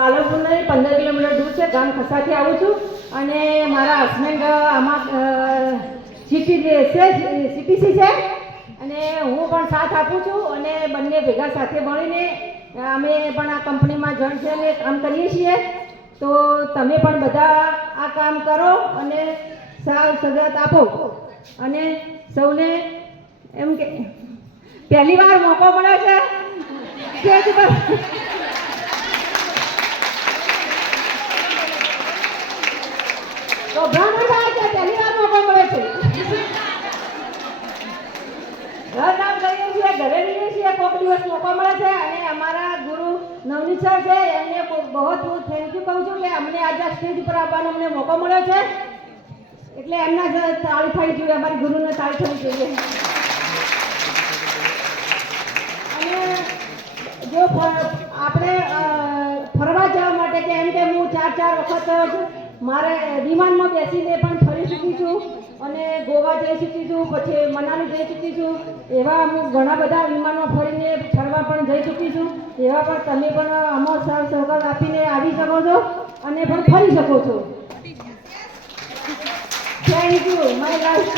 પાલનપુર નહીં પંદર કિલોમીટર દૂર છે, ગામ ખસાથી આવું છું. અને મારા હસબન્ડ આમાં સિટી સીટીસી છે અને હું પણ સાથ આપું છું અને બંને ભેગા સાથે મળીને અમે પણ આ કંપનીમાં જણ છે અને કામ કરીએ છીએ. તો તમે પણ બધા આ કામ કરો અને સાવ સગત આપો. અને સૌને એમ કે, પહેલી વાર મોકો મળ્યો છે. સ્ટેજ તો ભ્રમણ થાય છે વાર મોકો મળે છે? ઘર કામ કરીએ છીએ, ઘરે દિવસ મોકો મળે છે અને અમારા ગુરુ નવનીત છે, એમને બહુ- હું થેન્ક કહું છું કે અમને આજે સ્ટેજ પર આવવાનો અમને મોકો મળ્યો છે. એટલે એમના તાળી થવી જોઈએ, અમારા ગુરુને તાળી થવી જોઈએ. અને જો આપણે ફરવા જવા માટે કે એમ કે હું ચાર ચાર વખત જ મારે વિમાનમાં બેસીને પણ ફરી શકી છું અને ગોવા જઈ શકી છું, પછી મનાલી જઈ શકી છું. એવા હું ઘણા બધા વિમાનમાં ફરીને ફરવા પણ જઈ ચૂકી છું. એવા પણ તમે પણ આમાં સાર સહકાર આપીને આવી શકો છો અને પણ ફરી શકો છો. Thank you my life